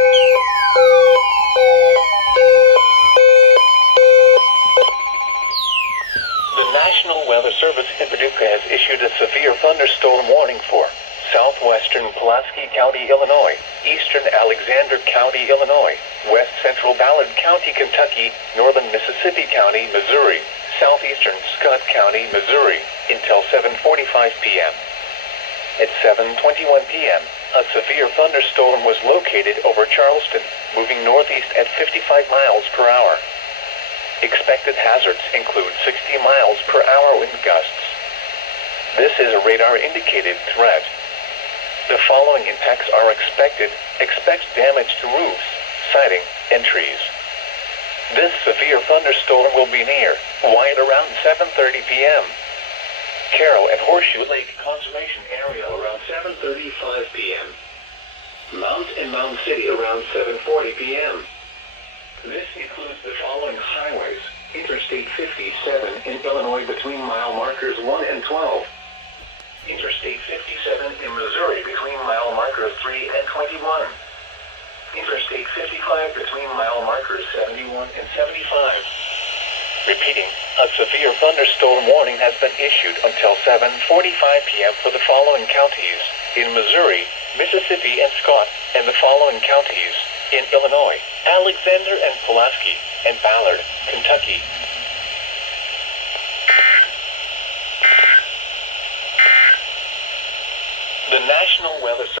The National Weather Service in Paducah has issued a severe thunderstorm warning for southwestern Pulaski County, Illinois, eastern Alexander County, Illinois, west central Ballard County, Kentucky, northern Mississippi County, Missouri, southeastern Scott County, Missouri, until 7:45 p.m. At 7:21 p.m., a severe thunderstorm was located over Charleston, moving northeast at 55 miles per hour. Expected hazards include 60 miles per hour wind gusts. This is a radar-indicated threat. The following impacts are expected. Expect damage to roofs, siding, and trees. This severe thunderstorm will be near Wyatt around 7:30 p.m. Carroll and Horseshoe Lake Conservation Area around 7:35 p.m. Mount and Mound City around 7:40 p.m. This includes the following highways: Interstate 57 in Illinois between mile markers 1 and 12. Interstate 57 in Missouri between mile markers 3 and 21. Interstate 55 between mile markers 71 and 75. Repeating, a severe thunderstorm warning has been issued until 7:45 p.m. for the following counties in Missouri, Mississippi, and Scott, and the following counties in Illinois, Alexander and Pulaski, and Ballard, Kentucky. The National Weather Service